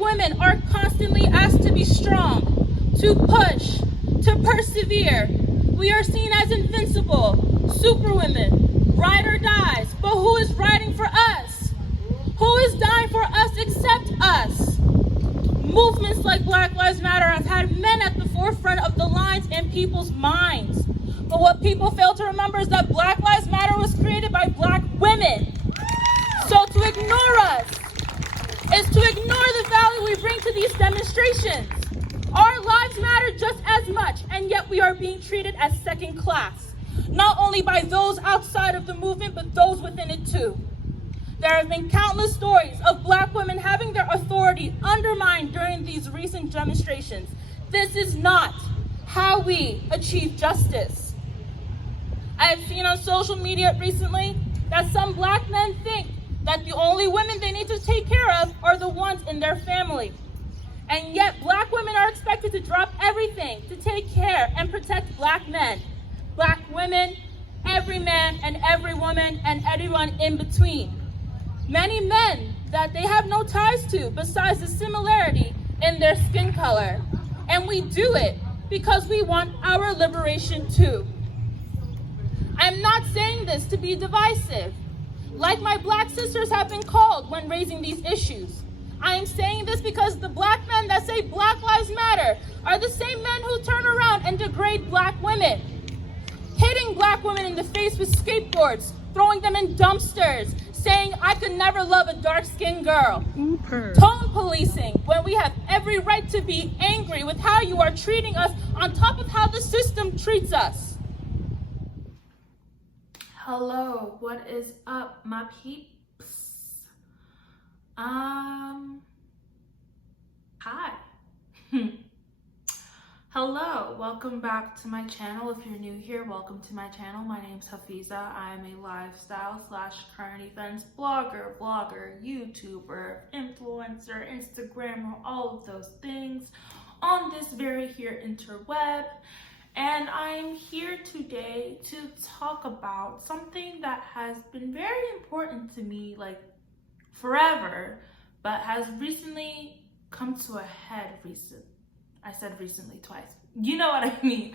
women are constantly asked to be strong, to push, to persevere. We are seen as invincible, superwomen, ride or dies. But who is riding for us? Who is dying for us except us? Movements like Black Lives Matter have had men at the forefront of the lines in people's minds. But what people fail to remember is that Black Lives Matter was created by Black women. So to ignore us is to ignore the value we bring to these demonstrations. Our lives matter just as much, and yet we are being treated as second class, not only by those outside of the movement, but those within it too. There have been countless stories of Black women having their authority undermined during these recent demonstrations. This is not how we achieve justice. I have seen on social media recently that some Black men think that the only women they need to take care of are the ones in their family. And yet Black women are expected to drop everything to take care and protect Black men, Black women, every man and every woman and everyone in between. Many men that they have no ties to besides the similarity in their skin color. And we do it because we want our liberation too. I'm not saying this to be divisive, like my Black sisters have been called when raising these issues. I am saying this because the Black men that say Black Lives Matter are the same men who turn around and degrade Black women, hitting Black women in the face with skateboards, throwing them in dumpsters, saying I could never love a dark-skinned girl. Tone policing, when we have every right to be angry with how you are treating us on top of how the system treats us. Hello, what is up, my peeps? Hi. Hello, welcome back to my channel. If you're new here, welcome to my channel. My name's Hafiza. I am a lifestyle / current events blogger, vlogger, YouTuber, influencer, Instagrammer, all of those things on this very here interweb. And I'm here today to talk about something that has been very important to me, like forever, but has recently come to a head I said recently twice. You know what I mean.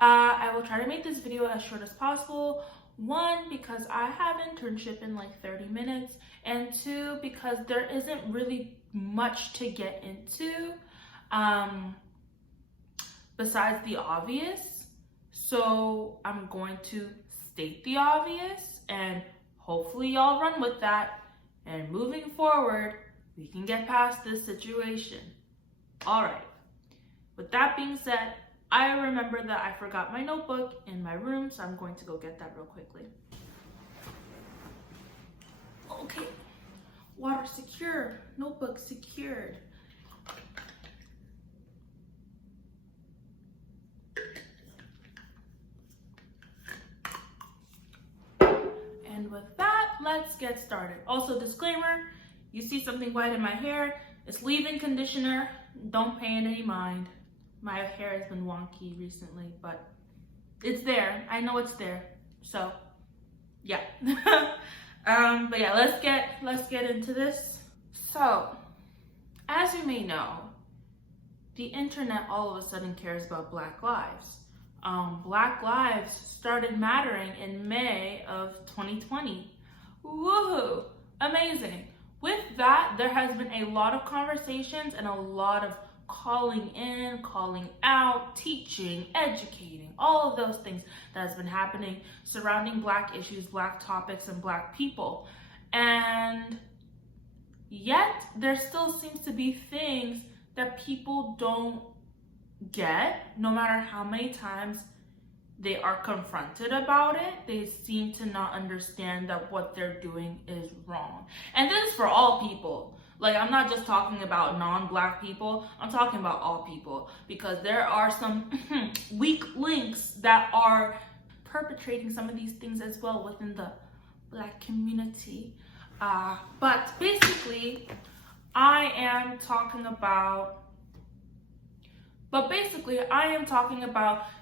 I will try to make this video as short as possible. One, because I have internship in like 30 minutes. And two, because there isn't really much to get into besides the obvious. So I'm going to state the obvious and hopefully y'all run with that. And moving forward, we can get past this situation. All right. With that being said, I remember that I forgot my notebook in my room, so I'm going to go get that real quickly. Okay. Water secure. Notebook secured. And with that, let's get started. Also, disclaimer, you see something white in my hair, it's leave-in conditioner. Don't pay it any mind. My hair has been wonky recently, but it's there. I know it's there. So, yeah. But yeah, let's get into this. So, as you may know, the internet all of a sudden cares about Black lives. Black lives started mattering in May of 2020. Woohoo! Amazing. With that, there has been a lot of conversations and a lot of calling in, calling out, teaching, educating, all of those things that has been happening surrounding Black issues, Black topics, and Black people. And yet, there still seems to be things that people don't get, no matter how many times they are confronted about it. They seem to not understand that what they're doing is wrong. And this is for all people. Like, I'm not just talking about non-Black people, I'm talking about all people, because there are some weak links that are perpetrating some of these things as well within the Black community. But basically, I am talking about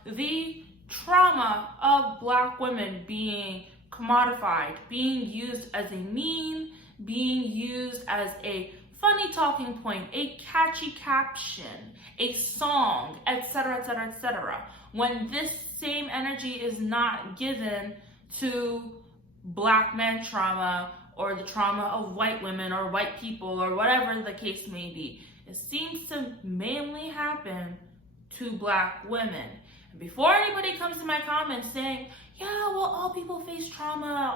the trauma of Black women being commodified, being used as a meme, being used as a funny talking point, a catchy caption, a song, etc., etc., etc. When this same energy is not given to Black men trauma or the trauma of white women or white people or whatever the case may be. It seems to mainly happen to Black women. And before anybody comes to my comments saying, yeah, well, all people face trauma,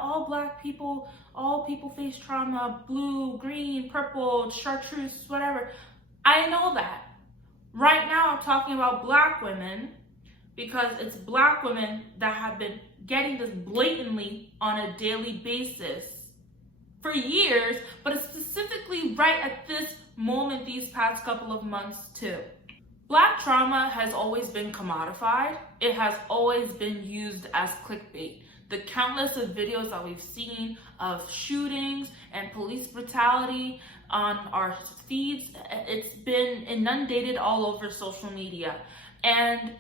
all people face trauma, blue, green, purple, chartreuse, whatever. I know that. Right now, I'm talking about Black women because it's Black women that have been getting this blatantly on a daily basis for years, but it's specifically right at this moment, these past couple of months too. Black trauma has always been commodified. It has always been used as clickbait. The countless of videos that we've seen of shootings and police brutality on our feeds, it's been inundated all over social media. And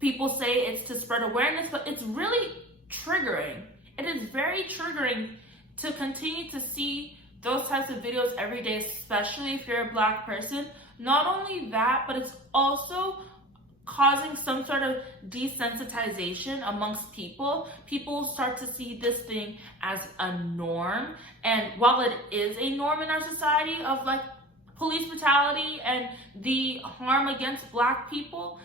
people say it's to spread awareness, but it's really triggering. It is very triggering to continue to see those types of videos every day, especially if you're a Black person. Not only that, but it's also causing some sort of desensitization amongst people. People start to see this thing as a norm. And while it is a norm in our society of like police brutality and the harm against Black people,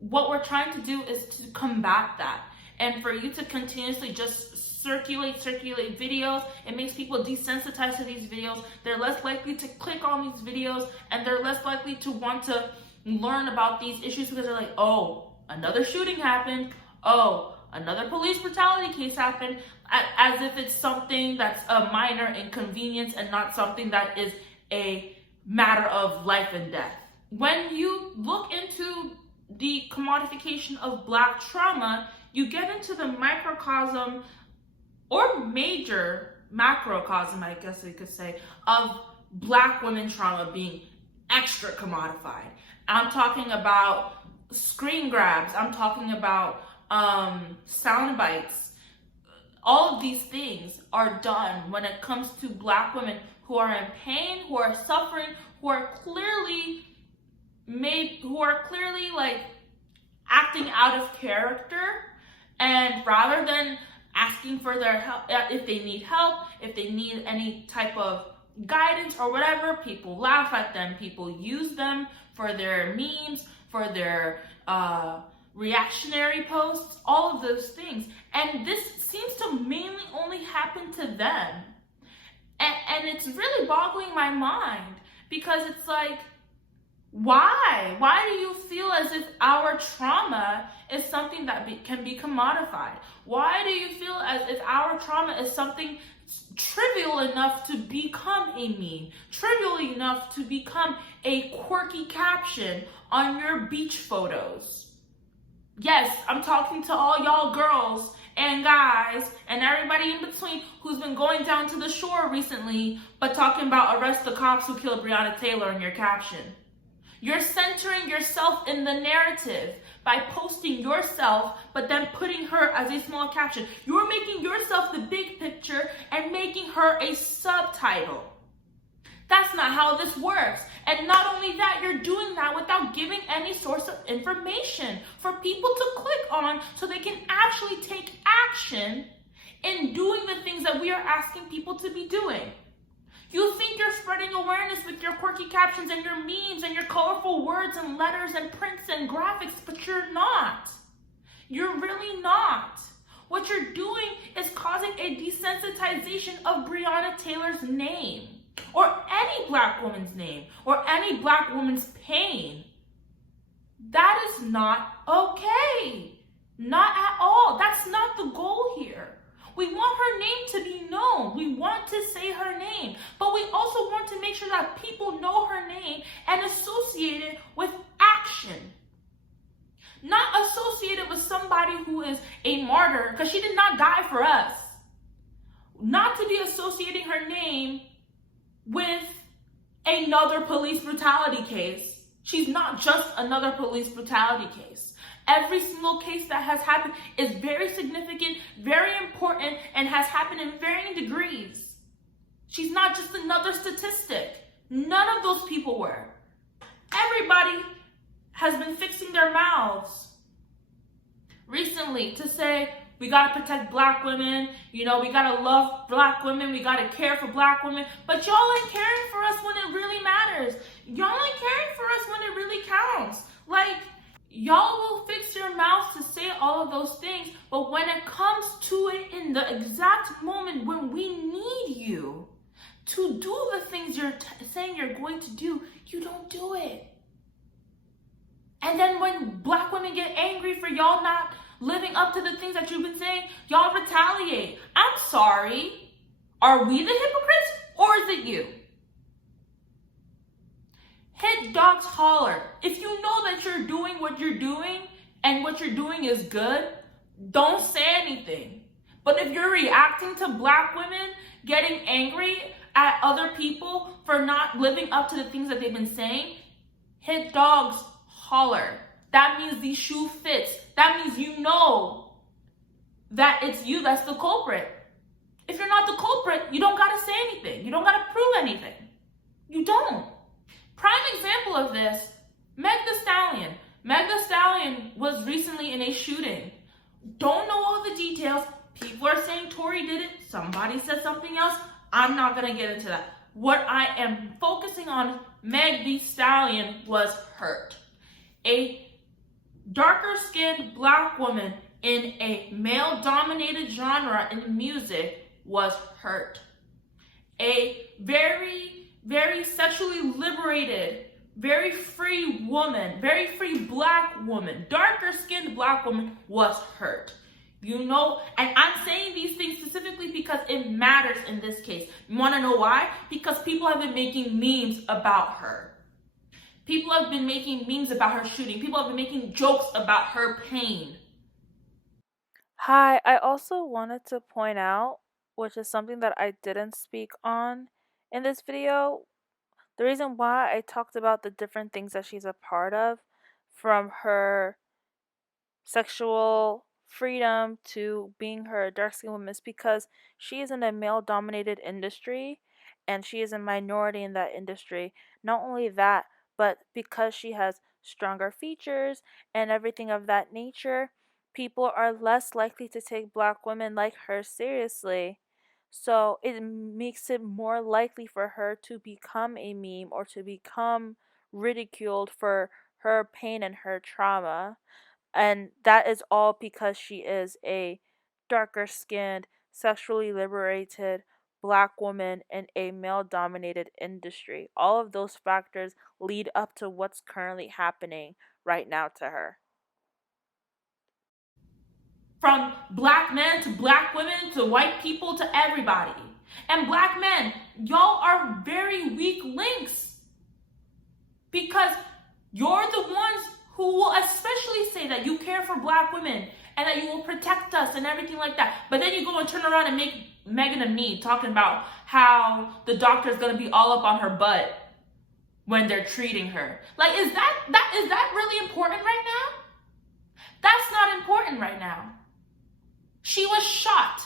what we're trying to do is to combat that. And for you to continuously just circulate videos, it makes people desensitized to these videos. They're less likely to click on these videos, and they're less likely to want to learn about these issues because they're like, oh, another shooting happened. Oh, another police brutality case happened, as if it's something that's a minor inconvenience and not something that is a matter of life and death. When you look into the commodification of Black trauma, you get into the microcosm or major macrocosm, I guess we could say, of Black women trauma being extra commodified. I'm talking about screen grabs. I'm talking about sound bites. All of these things are done when it comes to Black women who are in pain, who are suffering, who are clearly like acting out of character. And rather than asking for their help, if they need help, if they need any type of guidance or whatever, people laugh at them, people use them for their memes, for their reactionary posts, all of those things. And this seems to mainly only happen to them. And it's really boggling my mind because it's like, why? Why do you feel as if our trauma is something that can be commodified? Why do you feel as if our trauma is something trivial enough to become a meme, trivial enough to become a quirky caption on your beach photos? Yes, I'm talking to all y'all girls and guys and everybody in between who's been going down to the shore recently, but talking about arrest the cops who killed Breonna Taylor in your caption. You're centering yourself in the narrative by posting yourself, but then putting her as a small caption. You're making yourself the big picture and making her a subtitle. That's not how this works. And not only that, you're doing that without giving any source of information for people to click on so they can actually take action in doing the things that we are asking people to be doing. You think you're spreading awareness with your quirky captions and your memes and your colorful words and letters and prints and graphics, but you're not. You're really not. What you're doing is causing a desensitization of Breonna Taylor's name, or any Black woman's name, or any Black woman's pain. That is not okay. Not at all. That's not the goal here. We want her name to be known. We want to say her name, but we also want to make sure that people know her name and associate it with action. Not associated with somebody who is a martyr, because she did not die for us. Not to be associating her name with another police brutality case. She's not just another police brutality case. Every single case that has happened is very significant, very important, and has happened in varying degrees. She's not just another statistic. None of those people were. Everybody has been fixing their mouths recently to say, we gotta protect black women, we gotta love black women, we gotta care for black women, but y'all ain't caring for us when it really matters. Y'all ain't caring for us when it really counts. Like, y'all will fix your mouths to say all of those things, but when it comes to it in the exact moment when we need you to do the things you're saying you're going to do, you don't do it. And then when black women get angry for y'all not living up to the things that you've been saying, y'all retaliate. I'm sorry. Are we the hypocrites or is it you? Hit dogs holler. If you know that you're doing what you're doing and what you're doing is good, don't say anything. But if you're reacting to black women getting angry at other people for not living up to the things that they've been saying, hit dogs holler. That means the shoe fits. That means you know that it's you that's the culprit. If you're not the culprit, you don't gotta say anything. You don't gotta prove anything. You don't. Prime example of this, Meg Thee Stallion. Meg Thee Stallion was recently in a shooting. Don't know all the details. People are saying Tory did it. Somebody said something else. I'm not gonna get into that. What I am focusing on, Meg Thee Stallion was hurt. A darker-skinned black woman in a male-dominated genre in music was hurt. A very, very sexually liberated, very free woman, very free black woman, darker-skinned black woman was hurt. And I'm saying these things specifically because it matters in this case. You want to know why? Because people have been making memes about her. People have been making memes about her shooting. People have been making jokes about her pain. Hi, I also wanted to point out, which is something that I didn't speak on in this video, the reason why I talked about the different things that she's a part of, from her sexual freedom to being her dark-skinned woman, is because she is in a male-dominated industry and she is a minority in that industry. Not only that, but because she has stronger features and everything of that nature, people are less likely to take black women like her seriously. So it makes it more likely for her to become a meme or to become ridiculed for her pain and her trauma. And that is all because she is a darker skinned, sexually liberated black woman in a male dominated industry. All of those factors lead up to what's currently happening right now to her. From black men to black women to white people to everybody. And black men, y'all are very weak links because you're the ones who will especially say that you care for black women and that you will protect us and everything like that. But then you go and turn around and make Megan a meme talking about how the doctor's gonna be all up on her butt when they're treating her. Like, is that really important right now? That's not important right now. She was shot.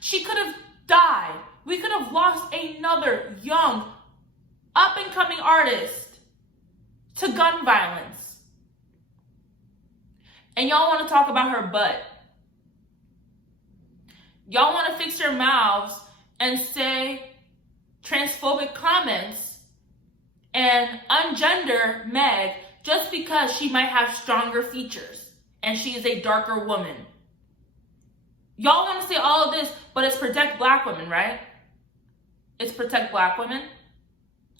She could have died. We could have lost another young, up-and-coming artist to gun violence. And y'all want to talk about her butt. Y'all want to fix your mouths and say transphobic comments and ungender Meg just because she might have stronger features and she is a darker woman. Y'all want to say all of this, but it's protect black women, right? It's protect black women.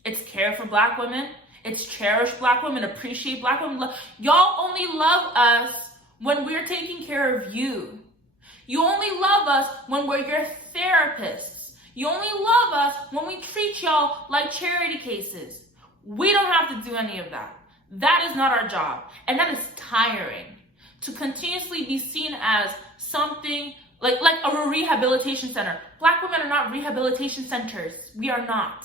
It's care for black women. It's cherish black women, appreciate black women. Y'all only love us when we're taking care of you. You only love us when we're your therapists. You only love us when we treat y'all like charity cases. We don't have to do any of that. That is not our job. And that is tiring. To continuously be seen as something like a rehabilitation center. Black women are not rehabilitation centers. We are not.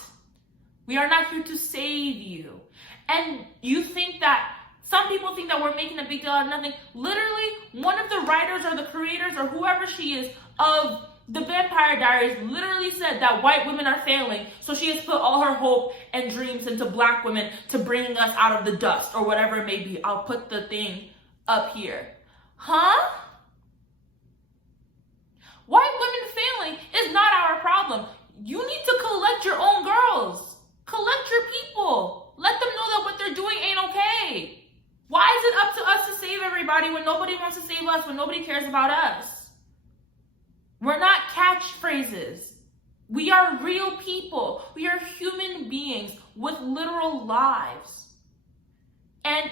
We are not here to save you. And you think that, some people think that we're making a big deal out of nothing. Literally, one of the writers or the creators or whoever she is of The Vampire Diaries literally said that white women are failing, so she has put all her hope and dreams into black women to bring us out of the dust, or whatever it may be. I'll put the thing up here. Huh? White women failing is not our problem. You need to collect your own girls. Collect your people. Let them know that what they're doing ain't okay. Why is it up to us to save everybody when nobody wants to save us, when nobody cares about us? We're not catchphrases. We are real people. We are human beings with literal lives. And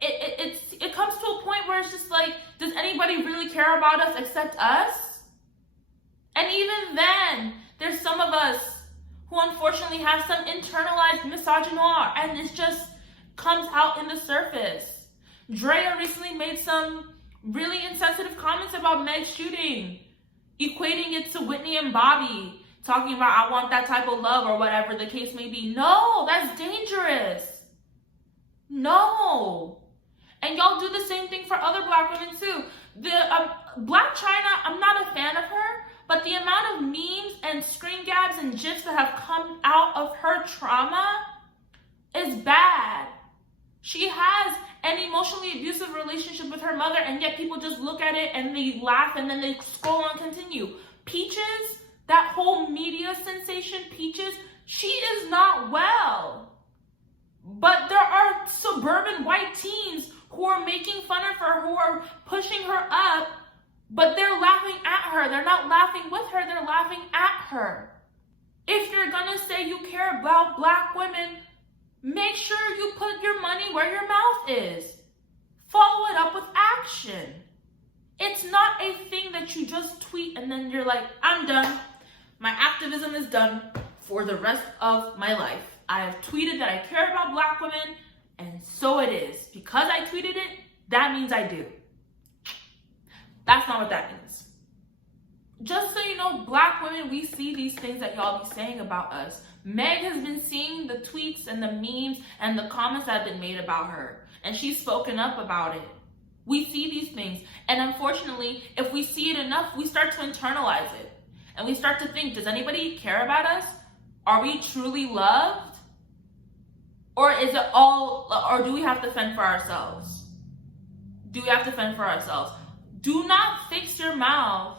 it comes to a point where it's just like, does anybody really care about us except us? And even then, there's some of us who unfortunately have some internalized misogynoir, and it just comes out in the surface. Drea recently made some really insensitive comments about Meg's shooting, equating it to Whitney and Bobby, talking about, I want that type of love, or whatever the case may be. No, that's dangerous. No. And y'all do the same thing for other black women too. The Black China, I'm not a fan of her, but the amount of memes and screen grabs and GIFs that have come out of her trauma is bad. She has an emotionally abusive relationship with her mother, and yet people just look at it and they laugh and then they scroll and continue. Peaches, that whole media sensation, Peaches, she is not well. But there are suburban white teens who are making fun of her, who are pushing her up, but they're laughing at her. They're not laughing with her, they're laughing at her. If you're gonna say you care about black women, make sure you put your money where your mouth is. Follow it up with action. It's not a thing that you just tweet and then you're like, I'm done. My activism is done for the rest of my life. I have tweeted that I care about black women, and so it is. Because I tweeted it, that means I do. That's not what that means. Just so you know, black women, we see these things that y'all be saying about us. Meg has been seeing the tweets and the memes and the comments that have been made about her, and she's spoken up about it. We see these things, and unfortunately, if we see it enough, we start to internalize it. And we start to think, does anybody care about us? Are we truly loved? Or is it all, or do we have to fend for ourselves? Do we have to fend for ourselves? Do not fix your mouth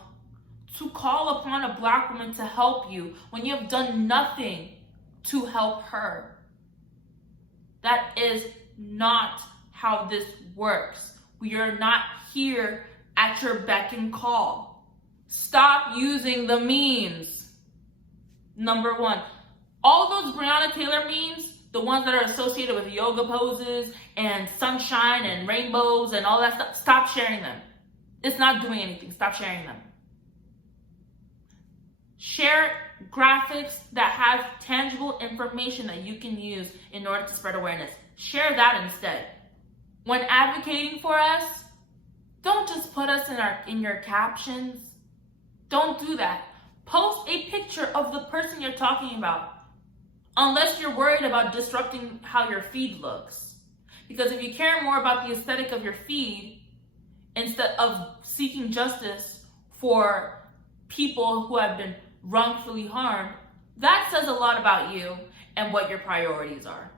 to call upon a black woman to help you when you have done nothing to help her. That is not how this works. We are not here at your beck and call. Stop using the memes. Number one, all those Breonna Taylor memes, the ones that are associated with yoga poses and sunshine and rainbows and all that stuff, stop sharing them. It's not doing anything. Stop sharing them. Share graphics that have tangible information that you can use in order to spread awareness. Share that instead. When advocating for us, don't just put us in your captions. Don't do that. Post a picture of the person you're talking about, unless you're worried about disrupting how your feed looks. Because if you care more about the aesthetic of your feed instead of seeking justice for people who have been wrongfully harmed, that says a lot about you and what your priorities are.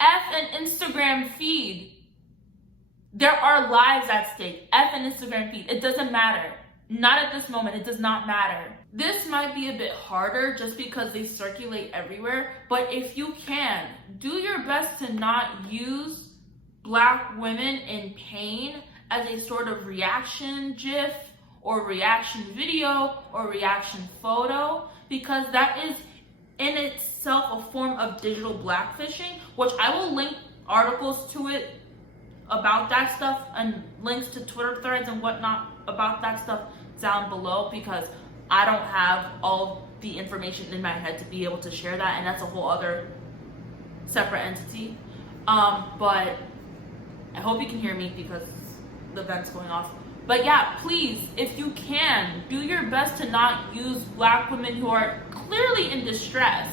F an Instagram feed. There are lives at stake. F an Instagram feed. It doesn't matter. Not at this moment. It does not matter. This might be a bit harder just because they circulate everywhere, but if you can, do your best to not use black women in pain as a sort of reaction GIF or reaction video or reaction photo, because that is in itself a form of digital blackfishing, which I will link articles to it about that stuff and links to Twitter threads and whatnot about that stuff down below, because I don't have all the information in my head to be able to share that, and that's a whole other separate entity. But I hope you can hear me because the vent's going off. But yeah, please, if you can, do your best to not use black women who are clearly in distress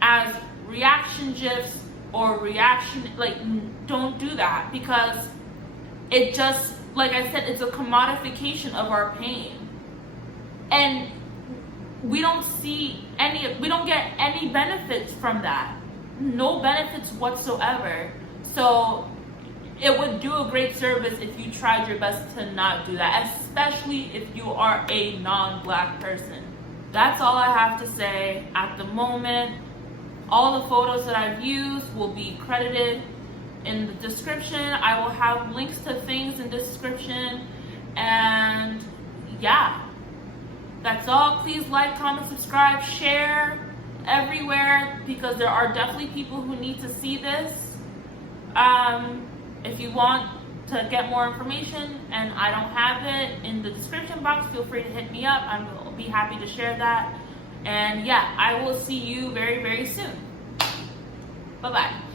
as reaction GIFs or reaction, don't do that, because it just, like I said, it's a commodification of our pain. And we don't get any benefits from that. No benefits whatsoever. So it would do a great service if you tried your best to not do that, especially if you are a non-Black person. That's all I have to say at the moment. All the photos that I've used will be credited in the description. I will have links to things in the description. And yeah, that's all. Please like, comment, subscribe, share everywhere, because there are definitely people who need to see this. If you want to get more information and I don't have it in the description box, feel free to hit me up. I'll be happy to share that. And yeah, I will see you very, very soon. Bye-bye.